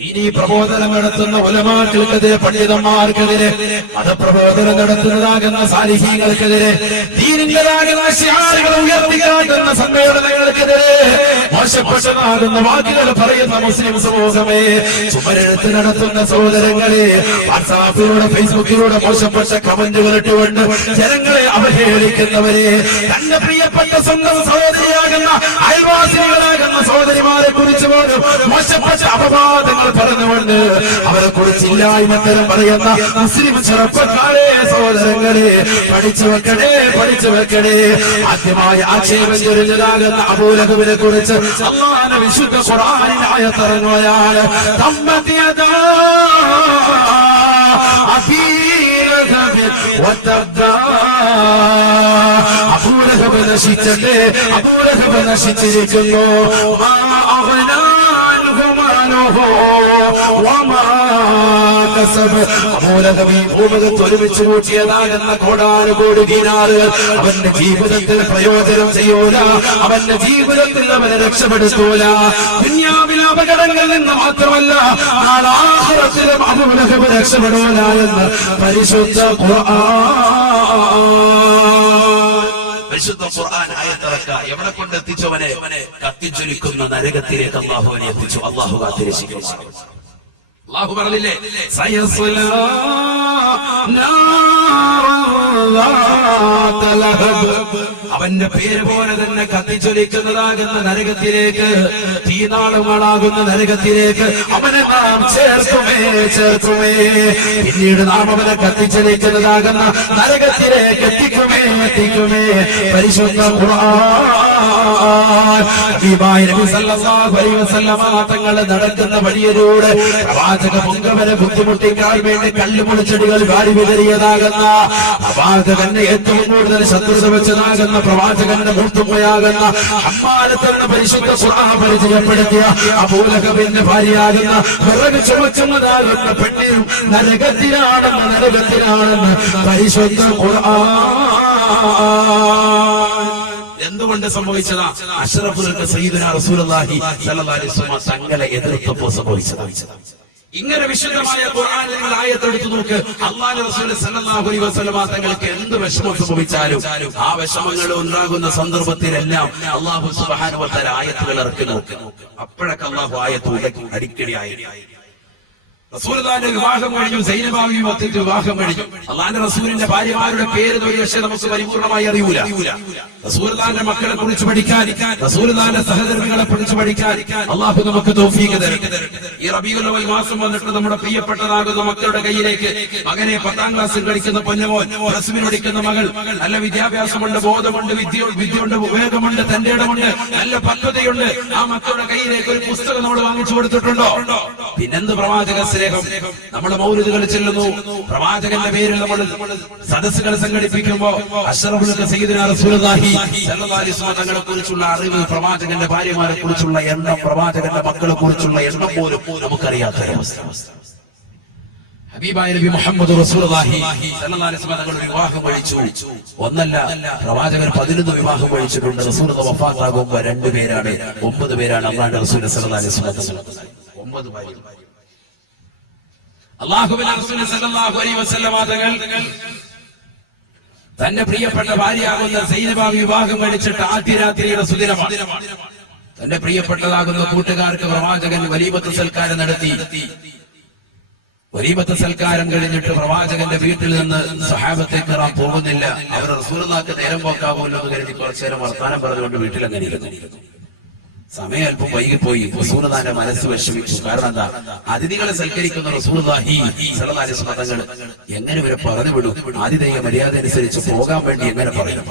ദീനീ പ്രബോധനം നടത്തുന്ന ഉലമാക്കൾക്കെതിരെ, പണ്ഡിതന്മാർക്കെതിരെ, മതപ്രബോധനം നടത്തുന്നതാകുന്ന സാലിഹീങ്ങൾക്കെതിരെ, ദീനിന്റേതാകുന്ന ശിആറുകൾ ഉയർത്തിക്കാട്ടുന്ന സമ്മേളനങ്ങൾക്കെതിരെ മോശപ്പെട്ടതാകുന്ന വാക്കുകൾ പറയുന്ന മുസ്ലിം സമൂഹമേ, ചുമരെഴുത്ത് നടത്തുന്ന സഹോദരങ്ങളെ, വാട്സാപ്പിലൂടെ ഫേസ്ബുക്കിലൂടെ മോശപ്പെട്ട കമന്റുകൾ ഇട്ടുകൊണ്ട് ജനങ്ങളെ അവഹേളിക്കുന്നവരെ, തന്റെ പ്രിയപ്പെട്ട സ്വന്തം സഹോദരിയാകുന്ന അയൽവാസികളാകുന്ന സഹോദരിമാരെ കുറിച്ച് പോലും മോശപ്പെട്ട അപവാദങ്ങൾ പറഞ്ഞുകൊണ്ട് അവരെ കുറിച്ച് ഇല്ലായ്മത്തരം പറയുന്ന മുസ്ലിം ചെറുപ്പക്കാരെ, സഹോദരങ്ങളെ, പഠിച്ചു വെക്കണേ. ആദ്യമായി ആക്ഷേപം ചൊരിഞ്ഞതാകുന്ന അബൂലഹബിനെ കുറിച്ച് അല്ലാഹുവിന്റെ വിശുദ്ധ ഖുർആനിൽ ആയത്ത് ഇറങ്ങുകയാണ്. തമ്മത് യദാ അബീ ലഹബ് വതബ്ബാ. അബൂലഹബ് നശിച്ചിട്ട്, അബൂലഹബ് നശിച്ചിരിക്കുന്നു. മാ അഗ്നാ അൻഹു മാലുഹു വമാ കസബ്. അബൂലഹബ് ഈ ഭൂമുഖത്ത് ഒരുമിച്ച് കൂട്ടിയതാകുന്ന കോടാനുകോടി ദീനാറുകൾ അവന്റെ ജീവിതത്തിൽ പ്രയോജനം ചെയ്യൂല, അവന്റെ ജീവിതത്തിൽ അവനെ രക്ഷപ്പെടുത്തൂല. ദുനിയാവിലെ അപകടങ്ങളിൽ നിന്ന് മാത്രമല്ല, നാളെ ആഖിറത്തിലും അബൂലഹബ് രക്ഷപ്പെടൂല എന്ന് പരിശുദ്ധ ഖുർആൻ ആയത്തിറക്ക. എവിടെ കൊണ്ട് എത്തിച്ചവനെ? കത്തിജ്വലിക്കുന്ന നരകത്തിലേക്ക് അല്ലാഹുവിനെ എത്തിച്ചു. അല്ലാഹു കാത്തിരക്ഷിക്കും. അല്ലാഹു പറഞ്ഞില്ലേ, സയസ്ലാ അവന്റെ പേര് പോലെ തന്നെ കത്തിച്ചൊലിക്കുന്നതാകുന്ന നരകത്തിലേക്ക്, തീനാളുകളാകുന്ന നരകത്തിലേക്ക് അവനെ നാം ചേർക്കുമേ. പിന്നീട് നാം അവനെ കത്തിച്ചൊലിക്കുന്നതാകുന്ന നരകത്തിലേക്ക് എത്തിക്കുമേ. പരിശുദ്ധ ഖുർആൻ ഹബീബായ നബി സല്ലല്ലാഹു അലൈഹി വസല്ലമ തങ്ങൾ നടക്കുന്ന വഴിയിലൂടെ പ്രവാചക പൊങ്കവരെ ബുദ്ധിമുട്ടിക്കാൻ വേണ്ടി കല്ലുമുളിച്ചെടികൾ വാരി വിതറിയതാകുന്ന പ്രവാചകന്റെ ഏറ്റവും കൂടുതൽ ശത്രുത വെച്ചതാകുന്ന പ്രവാചകന്റെ മൂർത്തുമ്മയാകുന്ന ഹമ്മാലത്ത് പരിശുദ്ധ ഖുർആൻ പരിചയപ്പെടുത്തിയ അബൂലഹബിന്റെ ഭാര്യയാകുന്ന വിറക് ചുമക്കുന്നതാകുന്ന പെണ്ണിനും നരകത്തിലാണെന്ന് പരിശുദ്ധ ഖുർആൻ. എന്തുകൊണ്ട് സംഭവിച്ചതാ? അഷ്റഫുൽ സയ്യിദുനാ റസൂലുള്ളാഹി സ്വല്ലല്ലാഹു അലൈഹി വസല്ലം തങ്ങളെ എതിർത്തപ്പോൾ സംഭവിച്ചതാ. ഇങ്ങനെ വിശുദ്ധമായ ഖുർആനിൽ നിങ്ങൾ ആയത്തെടുത്ത് നോക്ക്. അല്ലാഹുവിന്റെ റസൂൽ സ്വല്ലല്ലാഹു അലൈഹി വസല്ലം തങ്ങൾക്ക് എന്ത് വിഷമം സംഭവിച്ചാലും ആ വിഷമങ്ങൾ ഉണ്ടാകുന്ന സന്ദർഭത്തിലെല്ലാം അല്ലാഹു സുബ്ഹാനഹു വ തആല ആയത്തുകൾ ഇറക്കി നോക്ക്. അപ്പോഴൊക്കെ അല്ലാഹു ആയത്ത് അടിക്കടി റസൂലുള്ളാഹിന്റെ വിവാഹം കഴിഞ്ഞു, സൈനബാവിയും ഒത്തിട്ട് വിവാഹം കഴിഞ്ഞു. അല്ലാഹുവിന്റെ റസൂലിന്റെ ഭാര്യമാരുടെ പേര് പക്ഷേ നമുക്ക് പരിപൂർണമായി അറിയൂല. റസൂലുള്ളാഹിന്റെ മക്കളെ കുറിച്ച് പഠിക്കാൻ, റസൂലുള്ളാഹിന്റെ സഹധർമ്മികളെ കുറിച്ച് പഠിക്കാൻ അല്ലാഹു നമുക്ക് തൗഫീഖ് തരട്ടെ. ഈ റബീഉൽ അവ്വൽ മാസം വന്നിട്ട് നമ്മുടെ പ്രിയപ്പെട്ടതാകുന്ന മക്കളുടെ കയ്യിലേക്ക് മകനെ 10ാം ക്ലാസ്സിൽ പഠിക്കുന്ന പൊന്നുമോൻ, റസ്മിൽ പഠിക്കുന്ന മകൾ, നല്ല വിദ്യാഭ്യാസമുണ്ട്, ബോധമുണ്ട്, വിദ്യയുണ്ട്, വിവേകമുണ്ട്, തന്റെ ഇടമുണ്ട്, നല്ല പക്വതയുണ്ട്. ആ മക്കളുടെ കയ്യിലേക്ക് ഒരു പുസ്തകം നമ്മൾ വാങ്ങിച്ചു കൊടുത്തിട്ടുണ്ടോ? പിന്നെന്ത് പ്രവാചക സ്നേഹം. നമ്മുടെ മൗലിദുകൾ ചെല്ലുന്നു, പ്രവാചകന്റെ പേരിൽ നമ്മൾ സദസ്സുകൾ സംഘടിപ്പിക്കുമ്പോ അഷ്റഫുൽ സയ്യിദുനാ റസൂലുള്ളാഹി സ്വല്ലല്ലാഹു അലൈഹി വസല്ലം തങ്ങളെ കുറിച്ചുള്ള അറിവ്, പ്രവാചകന്റെ ഭാര്യമാരെ കുറിച്ചുള്ള എണ്ണം, പ്രവാചകന്റെ മക്കളെ കുറിച്ചുള്ള എണ്ണം പോലും നമുക്കറിയാത്ത അവസ്ഥ. ഹബീബായ നബി മുഹമ്മദ് റസൂലുള്ളാഹി സ്വല്ലല്ലാഹു അലൈഹി വസല്ലം തങ്ങൾ വിവാഹം കഴിച്ചു. ഒന്നല്ല, പ്രവാചകർ 11 വിവാഹം കഴിച്ചിട്ടുണ്ട്. റസൂലുള്ളാഹി വഫാത്താകുമ്പോൾ 2 പേരാണ്, 9 പേരാണ് അല്ലാഹുവിന്റെ റസൂൽ സ്വല്ലല്ലാഹു അലൈഹി വസല്ലം. 9 ഭാര്യ. അല്ലാഹുവിന്റെ റസൂൽ സ്വല്ലല്ലാഹു അലൈഹി വസല്ലം തങ്ങൾ തന്റെ പ്രിയപ്പെട്ട ഭാര്യയാകുന്ന സൈനബാവി വിവാഹം കഴിച്ചിട്ട് ആദ്യ രാത്രിയുടെ സുദിനമാണ്. തന്റെ പ്രിയപ്പെട്ടതാകുന്ന കൂട്ടുകാർക്ക് പ്രവാചകൻ വലീമത്ത് സൽക്കാരം നടത്തി. വലീമത്ത് സൽക്കാരം കഴിഞ്ഞിട്ട് പ്രവാചകന്റെ വീട്ടിൽ നിന്ന് സ്വഹാബത്തെ കിറാം പോകുന്നില്ല. അവർ റസൂലുള്ളാഹിക്ക് നേരം പോക്കാവുമല്ലോ എന്ന് കരുതി കുറച്ചു നേരം വർത്താനം പറഞ്ഞുകൊണ്ട് വീട്ടിൽ അങ്ങനെ ഇരുന്നു. സമയം അല്പം വൈകിപ്പോയി. റസൂലുള്ളാഹിന്റെ മനസ്സ് വിഷമിച്ചു. കാരണം എന്താ? അതിഥികളെ സൽക്കരിക്കുന്ന റസൂലുള്ളാഹി സ്വല്ലല്ലാഹു അലൈഹി വസല്ലം തങ്ങൾ എങ്ങനെ ഇവരെ പറഞ്ഞു വിടും? ആതിഥേയ മര്യാദ അനുസരിച്ച് പോകാൻ വേണ്ടി എങ്ങനെ പറയും?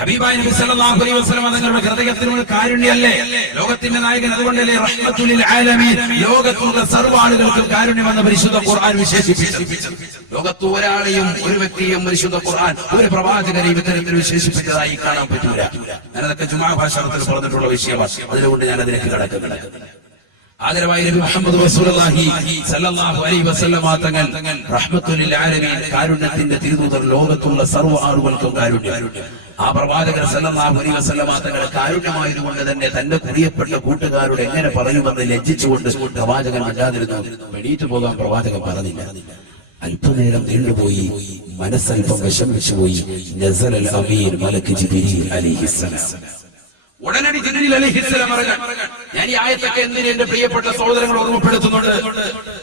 ഹബീബായ നബി സല്ലല്ലാഹു അലൈഹി വസല്ലം തങ്ങളുടെ ഹൃദയത്തിനുള്ള കാരുണ്യമല്ലേ ലോകത്തിന്റെ നായകൻ? അതുകൊണ്ടല്ലേ റഹ്മത്തുൽ ലിൽ ആലമീൻ, ലോകത്തുള്ള സർവ്വ ആളുകൾക്കും കാരുണ്യമെന്ന് പരിശുദ്ധ ഖുർആൻ വിശേഷിപ്പിച്ചു. ലോകത്ത് ഒരാളെയും ഒരു വ്യക്തിയും പരിശുദ്ധ ഖുർആൻ ഒരു പ്രവാചകനെയും ഇത്തരത്തിൽ വിശേഷിപ്പിച്ചതായി കാണാൻ പറ്റൂല. ഞാനതൊക്കെ ജുമാ ഭാഷണത്തിൽ പറഞ്ഞിട്ടുള്ള വിഷയമാണ്. അതുകൊണ്ട് ഞാൻ അതിലേക്ക് കടക്കുന്നില്ല. ആദരവായ നബി മുഹമ്മദ് റസൂലുള്ളാഹി സ്വല്ലല്ലാഹു അലൈഹി വസല്ലമ തങ്ങൾ റഹ്മത്തുൽ ലിൽ ആലമീൻ, കാരുണ്യത്തിന്റെ തിരുദൂതർ, ലോകത്തുള്ള സർവ്വ ആളുകൾക്കും കാരുണ്യം. ആ പ്രവാചകർ സല്ലല്ലാഹു അലൈഹി വസല്ലമ തങ്ങൾ കാരുണ്യമായതുകൊണ്ട് തന്നെ തന്റെ പ്രിയപ്പെട്ട കൂട്ടുകാരോട് എങ്ങനെ പറയുമെന്ന് ലജ്ജിച്ചുകൊണ്ട് പ്രവാചകൻ അല്ലാതിരുന്നു. എണീറ്റ് പോകാൻ പ്രവാചകൻ പറഞ്ഞില്ല. അല്പനേരം നീണ്ടുപോയി, മനസ്സൽപ്പം വിഷമിച്ചുപോയി. നസലൽ അമീൻ മലക്ക് ജിബ്രീൽ അലൈഹിസ്സലാം. ഉടനടി ജിബ്രീൽ അലൈഹിസ്സലാം പറഞ്ഞു, ഞാൻ ഈ ആയത്തൊക്കെ എന്തിന് എന്റെ പ്രിയപ്പെട്ട സഹോദരങ്ങൾ ഓർമ്മപ്പെടുത്തുന്നുണ്ട്?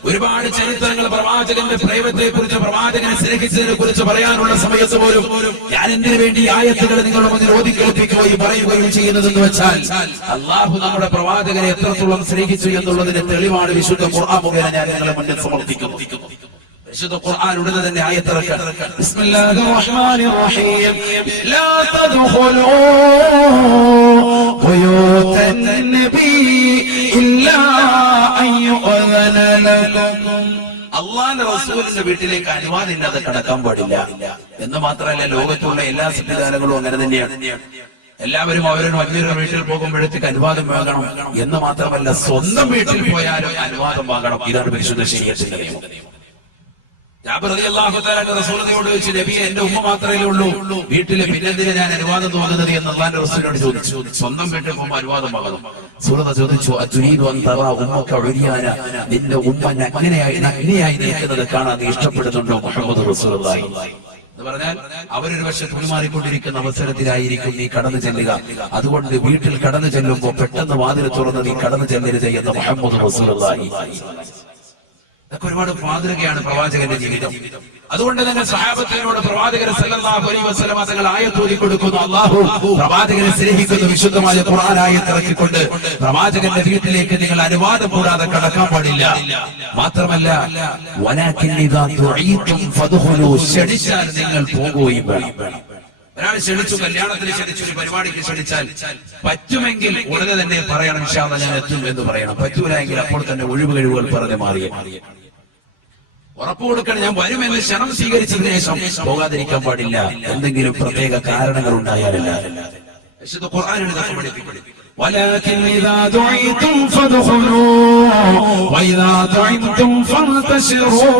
ഒരുപാട് ചരിത്രങ്ങൾ പ്രവാചകന്റെ പ്രേമത്തെ കുറിച്ച്, പ്രവാചകനെ സ്നേഹിച്ചതിനെ കുറിച്ച് പറയാനുള്ള സമയത്ത് പോലും ഞാൻ എന്തിനു വേണ്ടി ഈ ആയത്തുകൾ നിങ്ങളുടെ മുന്നിൽ ഓതി കേൾപ്പിക്കുകയും പറയുകയും ചെയ്യുന്നതെന്ന് വെച്ചാൽ, അള്ളാഹു നമ്മുടെ പ്രവാചകനെ എത്രത്തോളം സ്നേഹിച്ചു എന്നുള്ളതിന്റെ തെളിവാണ് വിശുദ്ധ ഖുർആൻ മുഖേന ഞാൻ നിങ്ങളുടെ മുന്നിൽ സമർപ്പിക്കുന്നു. വിശുദ്ധ ഖുർആൻ ഉടനെ തന്നെ ആയത്തിറക്കാൻ, ബിസ്മില്ലാഹിർ റഹ്മാനിർ റഹീം, ലാ തദ്ഖുലൂ ബുയൂതൻ നബി ഇല്ലാ അയ്യുഅദന ലക്കും. അല്ലാഹുവിന്റെ റസൂലിന്റെ വീട്ടിലേക്ക് അനുവാദം ഇല്ലാതെ കടക്കാൻ പാടില്ല എന്ന് മാത്രമല്ല, ലോകത്തുള്ള എല്ലാ സംവിധാനങ്ങളും അങ്ങനെ തന്നെയാണ്. എല്ലാവരും അവരുടെ മറ്റൊരു വീട്ടിൽ പോകുമ്പോഴത്തേക്ക് അനുവാദം വാങ്ങണം എന്ന് മാത്രമല്ല, സ്വന്തം വീട്ടിൽ പോയാലും അനുവാദം വാങ്ങണം. ഇതാണ് പരിശുദ്ധ ശരീഅത്തിന്റെ നിയമം. ജാബിർ റളിയല്ലാഹു തആല റസൂലിനോട് ചോദിച്ചു, നബിയെ എന്റെ ഉമ്മ മാത്രമേ ഉള്ളൂ വീട്ടില്, പിന്നെന്തിനാ ഞാൻ അനുവാദം വാങ്ങുന്നത് എന്ന് അല്ലാഹുവിന്റെ റസൂലിനോട് ചോദിച്ചു. സ്വന്തം വീട്ടിൽ പോകുമ്പോൾ അനുവാദം വാങ്ങണം. സൂറത്ത് ചോദിച്ചു, അതുരീദു അൻ തറാ ഉമ്മക ഉരിയാന, നിന്റെ ഉമ്മ നഗ്നയായി നിൽക്കുന്നത് കാണാൻ നീ ഇഷ്ടപ്പെടുന്നുണ്ടോ മുഹമ്മദ് റസൂലുള്ളാഹി എന്ന് പറഞ്ഞാൽ, അവരൊരു പക്ഷെ പെരുമാറിക്കൊണ്ടിരിക്കുന്ന അവസരത്തിലായിരിക്കും നീ കടന്നു ചെല്ലുക. അതുകൊണ്ട് വീട്ടിൽ കടന്നു ചെല്ലുമ്പോൾ പെട്ടെന്ന് വാതിൽ തുറന്ന് നീ കടന്നു ചെല്ലരുത് എന്ന് മുഹമ്മദ് റസൂലുള്ളാഹി. ഇതൊക്കെ ഒരുപാട് മാതൃകയാണ് പ്രവാചകന്റെ ജീവിതം. അതുകൊണ്ട് തന്നെ സഹാബത്തിനോട് പ്രവാചകൻ സല്ലല്ലാഹു അലൈഹി വസല്ലമ തങ്ങൾ ആയത്ത് ഓതി കൊടുക്കുന്നു. അല്ലാഹു പ്രവാചകനെ സ്നേഹിക്കുന്ന വിശുദ്ധമായ ഖുർആൻ ആയത്ത് ഇറക്കിക്കൊണ്ട്, പ്രവാചകന്റെ വീട്ടിലേക്ക് നിങ്ങൾ അനുവാദം കൂടാതെ കടക്കാൻ പാടില്ല. മാത്രമല്ല, വലാകിൻ ഇദാ ദുഈതും ഫദ്ഖുലൂ, ക്ഷണിച്ചാൽ നിങ്ങൾ പോകുകയും വേണം. ഒരാൾ ക്ഷണിച്ചു, കല്യാണത്തിന് ക്ഷണിച്ചു, ഒരു പരിപാടിക്ക് ക്ഷണിച്ചാൽ പറ്റുമെങ്കിൽ ഉടനെ തന്നെ പറയണം, ഇൻഷാ അല്ലാഹ് ഞാൻ എത്തും എന്ന് പറയണം. പറ്റൂല എങ്കിൽ അപ്പോൾ തന്നെ ഒഴിവ് കഴിവുകൾ പറഞ്ഞ് മാറിയ ഉറപ്പ് കൊടുക്കണം, ഞാൻ വരുമെന്ന് ക്ഷണം സ്വീകരിച്ചതിന് ശേഷം പോകാതിരിക്കാൻ പാടില്ല. എന്തെങ്കിലും പ്രത്യേക കാരണങ്ങൾ ഉണ്ടായാലല്ല. വിശുദ്ധ ഖുർആനിൽ ഇതൊക്കെ പഠിപ്പിക്കുന്നു. ولكن إذا دعيتم فادخلوا وإذا طعمتم فانتشروا.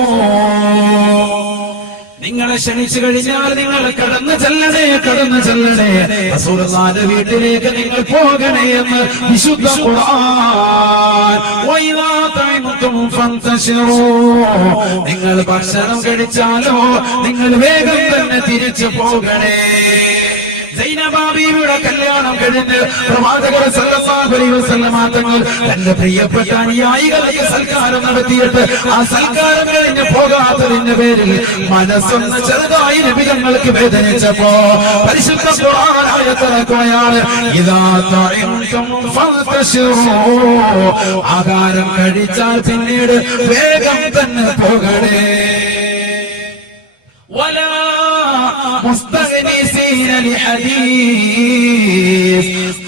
നിങ്ങളെ ക്ഷണിച്ചു കഴിഞ്ഞാൽ നിങ്ങൾ കടന്നു ചെല്ലണേ റസൂലുള്ളാഹിന്റെ വീട്ടിലേക്ക് നിങ്ങൾ പോകണേ എന്ന് വിശുദ്ധ ഖുർആൻ. വഇദാ തഅമുതും ഫന്തശിറൂ, നിങ്ങൾ ഭക്ഷണം കഴിച്ചാലോ നിങ്ങൾ വേഗം തന്നെ തിരിച്ചു പോകണേ. സൈനബാബിയുടെ കല്യാണം കഴിഞ്ഞ് പ്രവാചകർ സല്ലല്ലാഹു അലൈഹി വസല്ലമ തങ്ങൾ തന്റെ പ്രിയപ്പെട്ട അനുയായികൾക്ക് സൽക്കാരം നടത്തിയിട്ട് ആ സൽക്കാരം കഴിഞ്ഞ് പോകാത്തതിന്റെ പേരിൽ മനസ്സൊന്ന് ചെറുതായി നബി തങ്ങൾക്ക് വേദനിച്ചപ്പോ പരിശുദ്ധ ഖുർആൻ ആയത്തിറക്കുകയാണ്, ഇദാ തഅംതും ഫന്തശിറൂ, ആഹാരം കഴിച്ചാൽ പിന്നീട് വേഗം തന്നെ പോകണേ. വലാ മുസ്തഗ്നിസീന ലിഹദീസ്,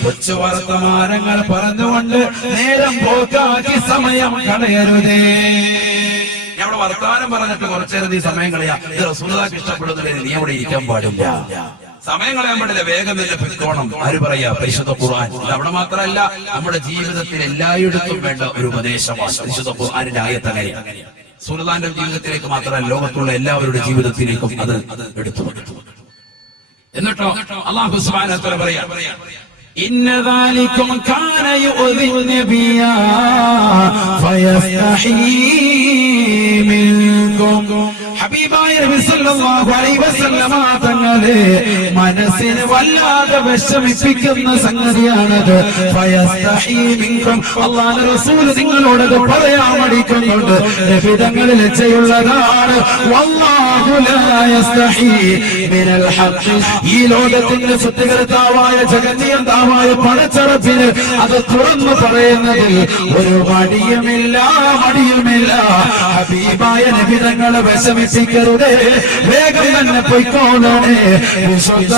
കൊച്ചു വർത്തമാനങ്ങൾ പറഞ്ഞുകൊണ്ട് നേരം പോക്കാക്കി സമയം കളയരുതേ. ഞാൻ അവിടെ വർത്തമാനം പറഞ്ഞിട്ട് കുറച്ചേരം നീ സമയം കളയാ, ഇത് റസൂലുള്ളാഹിക്ക് ഇഷ്ടപ്പെടുന്നതിന് നീ അവിടെ ഇരിക്കാൻ പാടില്ല. സമയം കളയാൻ പാടില്ല, വേഗം തന്നെ പൊയ്ക്കോണം. ആര് പറയാ? പരിശുദ്ധ ഖുർആൻ. അവിടെ മാത്രമല്ല, നമ്മുടെ ജീവിതത്തിൽ എല്ലായിടത്തും വേണ്ട ഒരു ഉപദേശമാണ് പരിശുദ്ധ ഖുർആനിന്റെ ആയത്ത്. അങ്ങനെയാണ് റസൂലുള്ളാഹിന്റെ ജീവിതത്തിലേക്ക് മാത്രമല്ല, ലോകത്തുള്ള എല്ലാവരുടെ ജീവിതത്തിലേക്കും അത് എടുത്തു. എന്നിട്ടോ അല്ലാഹു സുബ്ഹാനഹു വ തആല പറയാ, ഇന്ന ദാലികും കാന യുഅ്ദി നബിയ ഫയസ്തഹീ മിൻകും. ഹബീബായ നബി സല്ലല്ലാഹു അലൈഹി വസല്ലമ തങ്ങളെ മനസ്സിനെ വല്ലാതെ വിഷമിപ്പിക്കുന്ന സംഗതിയാണത്. ഫയസ്തഹീ മിൻകും, അല്ലാഹുവിന്റെ റസൂൽ നിങ്ങളോടത് പറയാൻ മടിക്കുന്നുണ്ട്. നബി തങ്ങൾ ലജ്ജയുള്ളതാണ്. വല്ലാഹു ലാ യസ്തഹീ മിനൽ ഹഖ്, ഈ ലോകത്തിന്റെ സത്യകർത്താവായ ജഗന്നിയന്താവായ പടച്ചറപ്പിന് അത് തുറന്നു പറയുന്നതിൽ ഒരു മടിയുമില്ല. ഹബീബായ നബി തങ്ങളെ വിഷമിപ്പിക്കരുതേ, വേഗം തന്നെ പൊയ്ക്കോളണേ. വിശുദ്ധ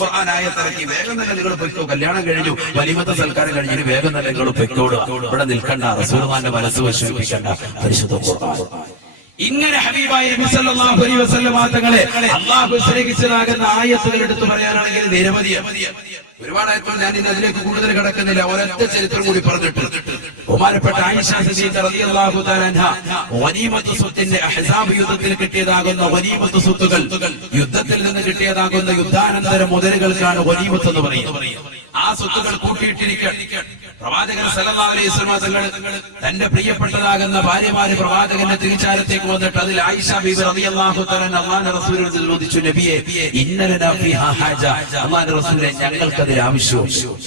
ഖുർആൻ ആയത്തിറക്കി, വേഗം തന്നെ നിങ്ങൾ പൊയ്ക്കോ. കല്യാണം കഴിഞ്ഞു, വലിമത്തെ സൽക്കാരം കഴിഞ്ഞു, വേഗം തന്നെ നിങ്ങൾ പൊയ്ക്കോളുക. ഇവിടെ നിൽക്കണ്ട, റസൂലുള്ളാഹിന്റെ മനസ്സ് വിഷമിപ്പിക്കണ്ട. പരിശുദ്ധ ഖുർആൻ ഇങ്ങനെ ഹബീബായ നബി സല്ലല്ലാഹു അലൈഹി വസല്ലമ തങ്ങളെ അല്ലാഹു സ്നേഹിച്ചതാകുന്ന ആയത്തുകൾ എടുത്തു പറയാനാണെങ്കിൽ നിരവധിയാണ്. ഒരുപാടായപ്പോൾ ഞാൻ ഇന്ന് അതിലേക്ക് കൂടുതൽ കിടക്കുന്നില്ല. ഒരൊറ്റ ചരിത്രം കൂടി പറഞ്ഞിട്ട് ബഹുമാനപ്പെട്ട ആയിഷ സിദ്ദീഖ റളിയല്ലാഹു തആല അൻഹ ഗനീമത്ത് സ്വത്തിന്റെ അഹ്സാബ് യുദ്ധത്തിൽ കിട്ടിയതാകുന്ന ഗനീമത്ത് സ്വത്തുകൾ, യുദ്ധത്തിൽ നിന്ന് കിട്ടിയതാകുന്ന യുദ്ധാനന്തര മുതലുകൾക്കാണ് ഗനീമത്ത് എന്ന് പറയുന്നത്. ആ സ്വത്തുകൾ കൂട്ടിയിട്ടിരിക്കാൻ പ്രവാചകൻ സല്ലല്ലാഹു അലൈഹി വസല്ലം തങ്ങൾ തന്റെ പ്രിയപ്പെട്ടതാകുന്ന ഭാര്യമാര് പ്രവാചകന്റെ തിരിച്ചാരത്തേക്ക് വന്നിട്ട് അതിൽ ആയിഷ ബീബി റളിയല്ലാഹു തആല അല്ലാഹുവിന്റെ റസൂലിനോട് ചോദിച്ചു, നബിയെ ഇന്നലനാ ഫീഹാ ഹാജ, അല്ലാഹുവിന്റെ റസൂലേ ഞങ്ങൾക്ക് അതിൽ ആവശ്യമുണ്ട്,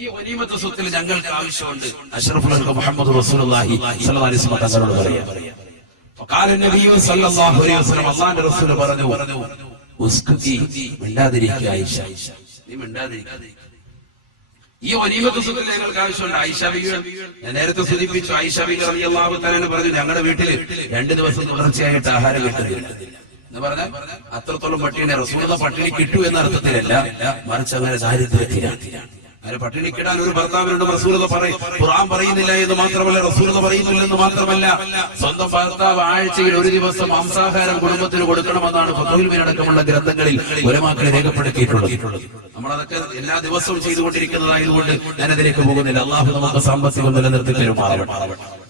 ഈ ഗനീമത്ത് സ്വത്തിൽ ഞങ്ങൾക്ക് ആവശ്യമുണ്ട്. അഷ്റഫുൽ ഖൽഖ് മുഹമ്മദ് റസൂലുള്ളാഹി സ്വല്ലല്ലാഹു അലൈഹി വസല്ലം തങ്ങളോട് പറയാ. ഫഖാല നബി സല്ലല്ലാഹു അലൈഹി വസല്ലം, അല്ലാഹുവിന്റെ റസൂൽ പറഞ്ഞു, ഉസ്കുതി, മിണ്ടാതിരിക്കുക ആയിഷ, നീ മിണ്ടാതിരിക്കുക. ഈ ഗനീമത്ത് സ്വത്തിൽ ഞങ്ങൾക്ക് ആവശ്യമുണ്ട്. ആയിഷ ബീവി, ഞാൻ നേരത്തെ സൂചിപ്പിച്ചു, ആയിഷ ബീവി റളിയല്ലാഹു തആല പറഞ്ഞു, ഞങ്ങളുടെ വീട്ടില് 2 ദിവസം തുടർച്ചയായിട്ട് ആഹാരം കിട്ടുന്നില്ല എന്ന് പറഞ്ഞാൽ അത്രത്തോളം പട്ടിണി. റസൂലുള്ള പട്ടിണി കിട്ടൂ എന്ന അർത്ഥത്തിലല്ല, മറിച്ച് അങ്ങനെ ദാരിദ്ര്യത്തിലാണ്. അതിന് പട്ടിണിക്കിടാൻ ഒരു ഭർത്താവിനോട് റസൂലുള്ള ഖുർആൻ പറയുന്നില്ല എന്ന് മാത്രമല്ല, റസൂലുള്ള പറയുന്നില്ലെന്ന് മാത്രമല്ല, സ്വന്തം ഭർത്താവ് ആഴ്ചയിൽ 1 ദിവസം മാംസാഹാരം കുടുംബത്തിന് കൊടുക്കണമെന്നാണ് ഫത്വയിൽ അടക്കമുള്ള ഗ്രന്ഥങ്ങളിൽ ഉലമാക്കൾ രേഖപ്പെടുത്തിയിട്ടുള്ളത്. നമ്മളതൊക്കെ എല്ലാ ദിവസവും ചെയ്തുകൊണ്ടിരിക്കുന്നതായതുകൊണ്ട് ഞാൻ അതിലേക്ക് പോകുന്നില്ല. അള്ളാഹു നമുക്ക് സാമ്പത്തികം നിലനിർത്തി തരുമാറാവട്ടെ.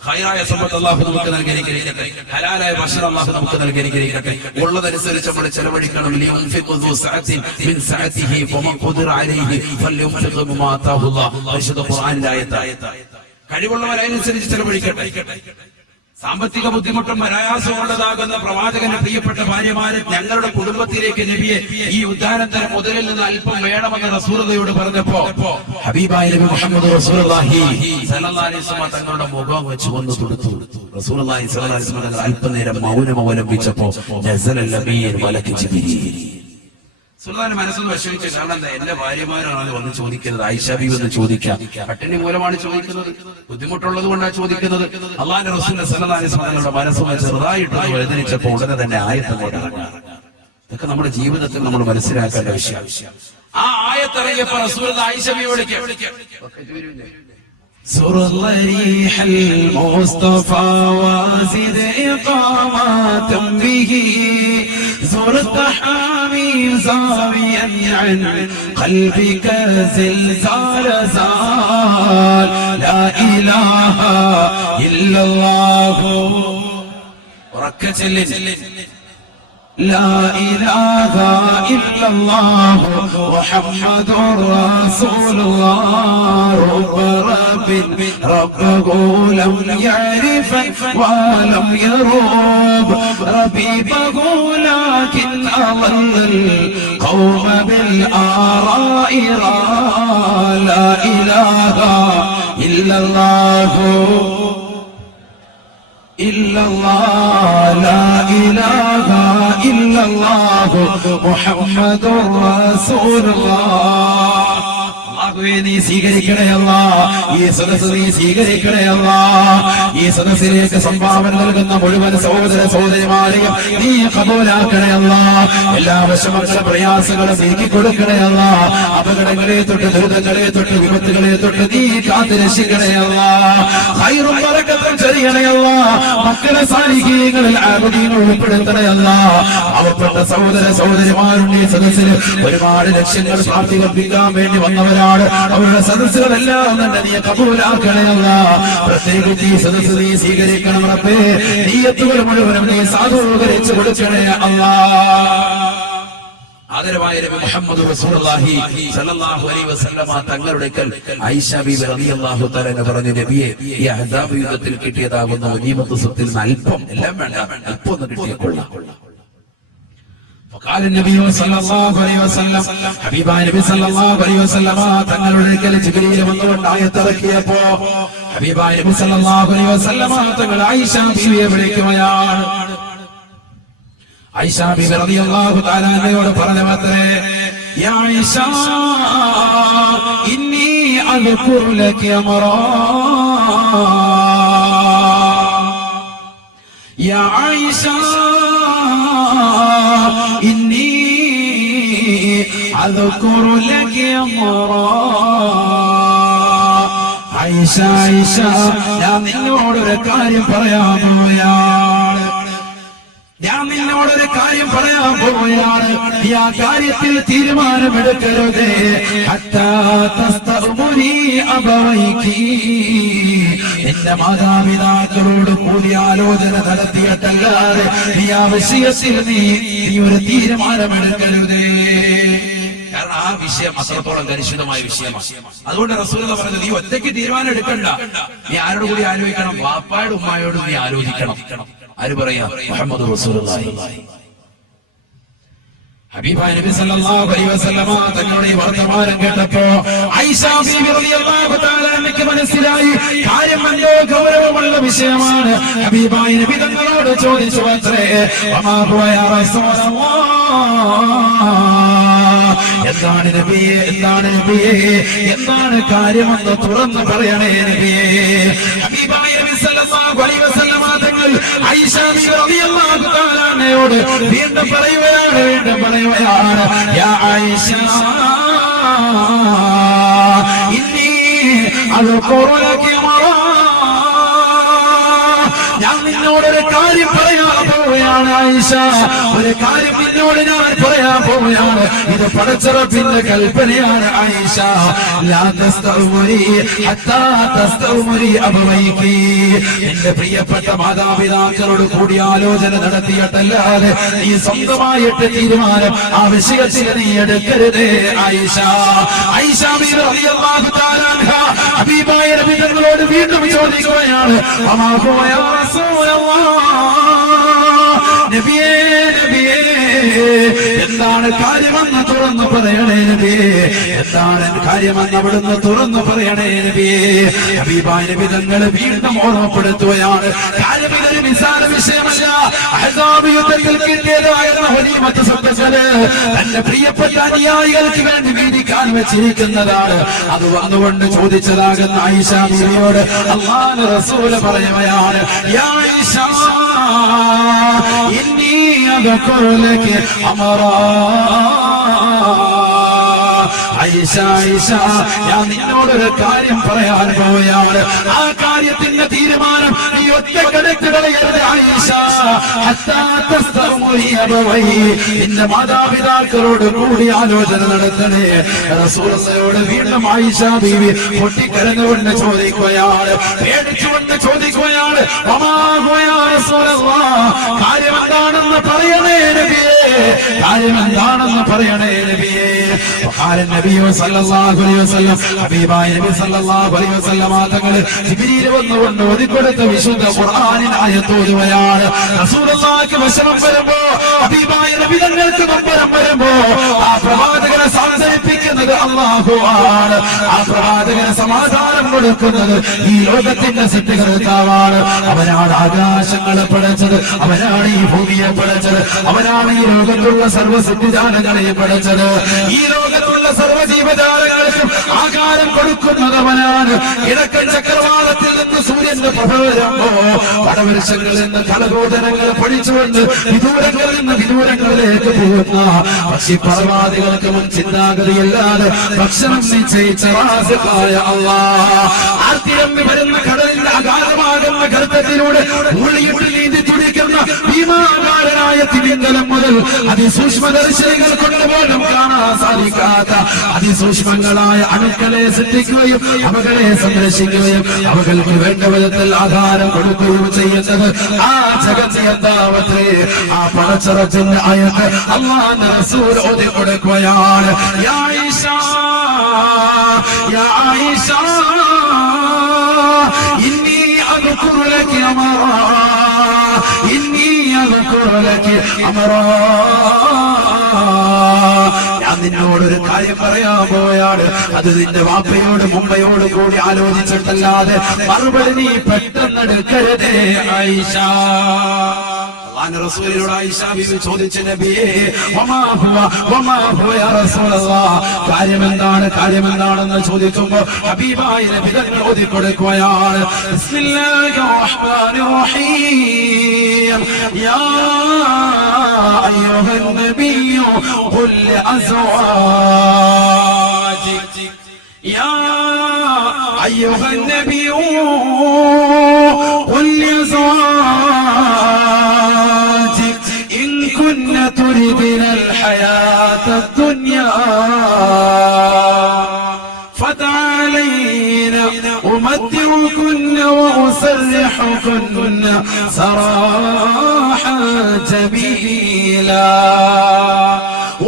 ഖൈറായ സമ്പത്ത് അല്ലാഹു നമുക്ക് നൽകി അനുഗ്രഹിക്കട്ടെ. ഹലാലായ ഭക്ഷണം അല്ലാഹു നമുക്ക് നൽകി അനുഗ്രഹിക്കട്ടെ. ഉള്ളതനുസരിച്ച് നമ്മൾ ചെലവഴിക്കണം. ലിയുൻഫിഖു ദു സഅത്തിൻ മിൻ സഅതിഹി വമൻ ഖുദിറ അലൈഹി ഫല്യുൻഫിഖ് ബിമാ ആതാഹു അല്ലാഹ്. പരിശുദ്ധ ഖുർആനിലെ ആയത്ത്. കഴിവുള്ളവർ അതിനനുസരിച്ച് ചെലവഴിക്കട്ടെ. സാമ്പത്തിക ബുദ്ധിമുട്ടും പ്രയാസവും ഉള്ളതാകുന്ന പ്രവാചകന്റെ പ്രിയപ്പെട്ട ഭാര്യമാരെ ഞങ്ങളുടെ കുടുംബത്തിലേക്ക് നബിയെ ഈ ഉദ്ധാനന്തര മുതലിൽ നിന്ന് അല്പം വേണമെന്ന് റസൂലുള്ളാഹിയോട് പറഞ്ഞപ്പോ ഹബീബായ നബി മുഹമ്മദ് റസൂലുള്ളാഹി സ്വല്ലല്ലാഹു അലൈഹി വസല്ലം തങ്ങളുടെ മുഖം വെച്ച് വന്നു കൊടുത്തു. റസൂലുള്ളാഹി സ്വല്ലല്ലാഹു അലൈഹി വസല്ലം തങ്ങൾ അല്പനേരം മൗനം അവലംബിച്ചപ്പോ നസലൽ അമീൻ മലക്ക് ജിബ്രീൽ. സുൽത്താന്റെ മനസ്സൊന്ന് വിഷമിച്ചു. കാരണം എന്താ, എന്റെ ഭാര്യമാരാണ് വന്ന് ചോദിക്കുന്നത്, ആയിഷ ബീവി എന്ന് ചോദിക്കാം. പട്ടിണി മൂലമാണ് ചോദിക്കുന്നത്, ബുദ്ധിമുട്ടുള്ളത് കൊണ്ടാണ് ചോദിക്കുന്നത്. അല്ലാഹുവിന്റെ റസൂൽ സല്ലല്ലാഹു അലൈഹി വസല്ലം തങ്ങളുടെ മനസ്സുമായി ചെറുതായിട്ട് വേദനിച്ചപ്പോ ഉടനെ തന്നെ ആയത്ത് കൊണ്ട് ഇറങ്ങി. ഇതൊക്കെ നമ്മുടെ ജീവിതത്തിൽ നമ്മൾ മനസ്സിലാക്കേണ്ട വിഷയം. ആ ആയത്തിറങ്ങിയപ്പോ റസൂൽ ആയിഷ ബീവിയോട് سر الريح المصطفى وزد إقامة به زرت حامي زاويا عن قلبك زلزال زال لا إله إلا الله وركت لا إله إلا الله محمد رسول الله ربه لم يعرف ولم يروب ربيبه لكن أضل القوم بالآراء لا إله إلا الله إلا الله لا إله إلا الله محمد رسول الله. നീ സ്വീകരിക്കണയല്ല, ഈ സദസ്സ് നീ സ്വീകരിക്കണയല്ല. ഈ സദസ്സിലേക്ക് സംഭാവന നൽകുന്ന മുഴുവൻ സഹോദര സഹോദരിമാരെയും നീ കബൂലാക്കണയല്ല. എല്ലാ വിഷമങ്ങളും പ്രയാസങ്ങളും നീക്കി കൊടുക്കണയല്ല. അപകടങ്ങളെ തൊട്ട് ദുരിതങ്ങളെ തൊട്ട് വിപത്തുകളെ തൊട്ട് നീ കാത്തു രക്ഷിക്കണയല്ല. ഖൈറും ബറക്കത്തും ചൊരിയണയല്ല. മക്കളെ സാലിഹീങ്ങളിൽ ആബദീങ്ങൾ ഉൾപ്പെടുത്തണയല്ല. അവപ്പെട്ട സഹോദര സഹോദരിമാരുടെ ഈ സദസ്സിൽ ഒരുപാട് ലക്ഷ്യങ്ങൾ പ്രാപ്തികൽപ്പിക്കാൻ വേണ്ടി വന്നവരാണ്. അവരുടെ സദസ്സുകളെല്ലാം തന്നെ നീ കബൂലാക്കണയല്ല. പ്രത്യേകിച്ച് ഈ സദസ്സ് നീ സ്വീകരിക്കണം റബ്ബേ. നിയ്യത്തുകൾ മുഴുവനും നീ സാധൂകരിച്ചു കൊടുക്കണേ അല്ലാഹ്. ആദരവായ നബി മുഹമ്മദ് റസൂലുള്ളാഹി സ്വല്ലല്ലാഹു അലൈഹി വസല്ലമ തങ്ങളുടെ ആയിഷ ബീവി റളിയല്ലാഹു തആല പറഞ്ഞു, നബിയെ ഈ അഹ്സാബ് യുദ്ധത്തിൽ കിട്ടിയതാകുന്ന ഗനീമത്ത് സ്വത്തിൽ നിന്ന് അല്പം, എല്ലാം വേണ്ട, അല്പം ഒന്ന് കിട്ടിയക്കൊള്ളാം. فقال النبي صلى الله عليه وسلم حبيبا നബി സല്ലല്ലാഹു അലൈഹി വസല്ലമ തങ്ങളുടെ അടുക്കൽ ജിബ്രീൽ വന്നുകൊണ്ട് ആയത്തിറക്കിയപ്പോ ഹബീബായ നബി സല്ലല്ലാഹു അലൈഹി വസല്ലമ തങ്ങൾ ആയിഷ ബീവിയെ വിളിക്കുകയാണ്. ആയിഷ ബീവി റളിയല്ലാഹു തആല അൻഹയോട് പറഞ്ഞത്രേ, യാ ആയിഷ ഇന്നി അദ്കുറു ലക അമറാ യാ ആയിഷ ഇന്നി അദ്കുറു ലക അമറാ. ആയിഷ ആയിഷ ഞാൻ നിന്നോടൊരു കാര്യം പറയാൻ പോവുകയാണ്. ഞാൻ നിന്നോടൊരു കാര്യം പറയാൻ പോവുകയാണ്. ഈ ആ കാര്യത്തിൽ തീരുമാനമെടുക്കരുത്. ഹത്താ തസ്തഉമുനി അബവൈകി, എന്റെ മാതാപിതാക്കളോട് കൂടിയാലോചന നടത്തിയിട്ടല്ലാതെ ഈ ആ വിഷയത്തിൽ നീ ഒരു തീരുമാനമെടുക്കരുത്. കാരണം ആ വിഷയം അത്രത്തോളം കലുഷിതമായ വിഷയമാണ്. അതുകൊണ്ട് റസൂലുള്ളാഹി പറഞ്ഞു, നീ ഒറ്റയ്ക്ക് തീരുമാനം എടുക്കണ്ട, നീ ആരോട് കൂടി ആലോചിക്കണം? ബാപ്പായോടും ഉമ്മായോടും നീ ആലോചിക്കണം. ആര് പറയാ? മുഹമ്മദ് റസൂലുള്ളാഹി. ഹബീബായ നബി സല്ലല്ലാഹു അലൈഹി വസല്ലമ തങ്ങളുടെ ഈ വർത്തമാനം കേട്ടപ്പോ ആയിഷ ബീവി റളിയല്ലാഹു തആല അൻഹയ്ക്ക് മനസ്സിലായി കാര്യം എന്തോ ഗൗരവമുള്ള വിഷയമാണ്. ഹബീബായ നബി തങ്ങളോട് ചോദിച്ചു അത്രേ, വമാ ഹുവ യാ റസൂലല്ലാഹ്, എന്താണ് നബിയേ, എന്താണ് നബിയേ, എന്താണ് കാര്യമെന്ന് തുറന്ന് പറയണേ നബിയേ. ഹബീബായ നബി സല്ലല്ലാഹു അലൈഹി വസല്ലമ തങ്ങൾ ആയിഷ ബീവി റളിയല്ലാഹു തആല അൻഹയോട് വീണ്ടും പറയുകയാണ്, യാ ആയിഷ ഇന്നി അദ്കുറു ലകി മറാ, ഞാൻ നിന്നോടൊരു കാര്യം പറയാൻ പോവുകയാണ് ആയിഷ, ഒരു കാര്യം നിന്നോട് ഞാൻ പറയാൻ പോവുകയാണ്. ഇത് പടച്ചറപ്പിന്റെ കൽപ്പനയാണ് ആയിഷ. ലാ തസ്തഉമുരി ഹത്താ തസ്തഉമുരി അബവൈകി, എന്റെ പ്രിയപ്പെട്ട മാതാപിതാക്കളോട് കൂടി ആലോചന നടത്തിയിട്ടല്ലാതെ നീ സ്വന്തമായിട്ട് തീരുമാനം ആ വിഷയത്തിൽ നീ എടുക്കരുതേ ആയിഷ. ആയിഷ ബീവി റളിയല്ലാഹു തആല അൻഹ ഹബീബായ നബി തങ്ങളോട് വീണ്ടും ചോദിക്കുകയാണ്, വമാ ഹുവ യാ നബിയേ, നബിയേ, എന്താണ് കാര്യമെന്ന് തുറന്നു പറയണേ നബിയേ, എന്താണ് കാര്യമെന്ന് അവിടുന്ന് തുറന്നു പറയണേ നബിയേ. ഹബീബായ നബി തങ്ങൾ വീണ്ടും ഓർമ്മപ്പെടുത്തുകയാണ്, കാര്യം ഇതൊരു നിസ്സാര വിഷയമല്ല. അഹ്സാബ് യുദ്ധത്തിൽ കിട്ടിയതായിരുന്ന ഗനീമത്ത് സ്വത്തുക്കള് തന്റെ പ്രിയപ്പെട്ട അനുയായികൾക്ക് വേണ്ടി വീതിക്കാൻ വെച്ചിരിക്കുന്നതാണ്. അത് വന്നുകൊണ്ട് ചോദിച്ചതാകുന്ന ആയിഷ ബീവിയോട് അല്ലാഹുവിന്റെ റസൂൽ പറയുകയാണ്, യാ ആയിഷ ഇന്നി അദ്കുറു ലകി അമറാ, ആയിഷ ആയിഷ, ഞാൻ നിന്നോടൊരു കാര്യം പറയാൻ പോവുകയാണ്. ആ കാര്യത്തിന്റെ തീരുമാനം നീ ഒറ്റക്കെടുത്ത് കളയരുത് ആയിഷ. ഹത്താ തസ്തഉമുരി അബവൈഹി, എന്റെ മാതാപിതാക്കളോട് കൂടി ആലോചന നടത്തണേ. റസൂലുള്ളാഹിയോട് വീണ്ടും ആയിഷ ബീവി പൊട്ടിക്കരഞ്ഞുകൊണ്ട് ചോദിക്കുകയാണ്, പേടിച്ചുകൊണ്ട് ചോദിക്കുകയാണ്, വമാ ഹുവ യാ റസൂലല്ലാഹ്, കാര്യം എന്താണെന്ന് പറയണേ നബിയേ, കാര്യം എന്താണെന്ന് പറയണേ നബിയേ. നബിയോ സല്ലല്ലാഹു അലൈഹി വസല്ലം, ഹബീബായ നബി സല്ലല്ലാഹു അലൈഹി വസല്ലം തങ്ങൾ ജിബ്രീൽ വന്നുകൊണ്ട് ഓതിക്കൊടുത്ത വിശുദ്ധ ഖുർആനിൽ ആയത്ത് ഓതുകയാണ്. റസൂലുള്ളാഹിക്ക് വിഷമം വരുമ്പോ, ഹബീബായ നബി തങ്ങൾക്ക് നൊമ്പരം വരുമ്പോ ആ പ്രവാചകനെ സാന്ത്വനിപ്പിക്കുന്നത് അല്ലാഹു ആണ്. ആ പ്രവാചകന് സമാധാനം കൊടുക്കുന്നത് ഈ ലോകത്തിന്റെ സൃഷ്ടികർത്താവാണ്. അവനാണ് ആകാശങ്ങളെ പടച്ചത്, അവനാണ് ഈ ഭൂമിയെ പടച്ചത്, അവനാണ് ഈ ലോകത്തുള്ള സർവ്വ സൃഷ്ടിജാലങ്ങളെയും പടച്ചത്. ഈ ലോകത്തുള്ള സർവ്വജീവജാലങ്ങൾക്കും ആകാരം കൊടുക്കുന്നവനാണ്. കിഴക്കൻ ചക്രവാളത്തിൽ നിന്ന് സൂര്യന്റെ പ്രഭ വരുമ്പോ പടവൃക്ഷങ്ങളിൽ നിന്ന് കലഗോചരങ്ങൾ പഠിച്ചുകൊണ്ട് വിദൂരങ്ങളിൽ നിന്ന് വിദൂരങ്ങളിലേക്ക് പോകുന്ന പക്ഷിപർവാദികൾക്ക് മുൻ ചിന്താഗതിയല്ലാതെ ഭക്ഷണം നിശ്ചയിച്ച റാസിഖായ അല്ലാഹ് ആർത്തിരമ്പി വരുന്ന കടലിന്റെ അഗാധമാകുന്ന ഗർഭത്തിലൂടെ ഉള്ളിയിട്ട് നീന്തി തുടിക്കുന്ന ഭീമാകാരനായ തിമിംഗലം മുതൽ അതിസൂക്ഷ്മദർശികൾ കൊണ്ടുപോലും കാണാൻ സാധിക്കാത്ത അതിസൂക്ഷ്മങ്ങളായ അണുക്കളെ സൃഷ്ടിക്കുകയും അവകളെ സംരക്ഷിക്കുകയും അവകൾക്ക് വേണ്ട വിധത്തിൽ ആധാരം കൊടുക്കുകയും ചെയ്യുന്നത് ആ ജഗത്തിയന്താവത്തെ ആ പടച്ചറച്ചിന്റെ ആയത്ത് അല്ലാഹുവിന്റെ റസൂൽ ഓതി കൊടുക്കുകയാണ്. യാ ആയിഷ, യാ ആയിഷ ഇന്നി അദ്കുറു ലകി അമറാ, ഇന്നി അദ്കുറു ലകി അമറാ, ഞാൻ നിന്നോടൊരു കാര്യം പറയാൻ പോയാണ്. അത് നിന്റെ വാപ്പയോട് മുമ്പയോട് കൂടി ആലോചിച്ചിട്ടല്ലാതെ മറുപടി നീ പെട്ടെന്ന് എടുക്കരുതേ ആയിഷ. അല്ലാഹുവിന്റെ റസൂലിനോട് ആയിഷ ബീവി ചോദിച്ചു, നബിയേ വമാ ഹുവ യാ റസൂലല്ലാഹ്, കാര്യമെന്താണ്, കാര്യമെന്താണെന്ന് ചോദിക്കുമ്പോ ഹബീബായ നബി തങ്ങൾ ഓതി കൊടുക്കുകയാണ്. ബിസ്മില്ലാഹിർ റഹ്മാനിർ റഹീം, യാ അയ്യുഹൻ നബിയ്യു ഖുൽ അസ്വാജിക, യാ അയ്യുഹൻ നബിയ്യു ഖുൽ അസ്വാജിക تردن الحياة الدنيا فتعالينا أمتعكن وأسرحكن سراحا جميلا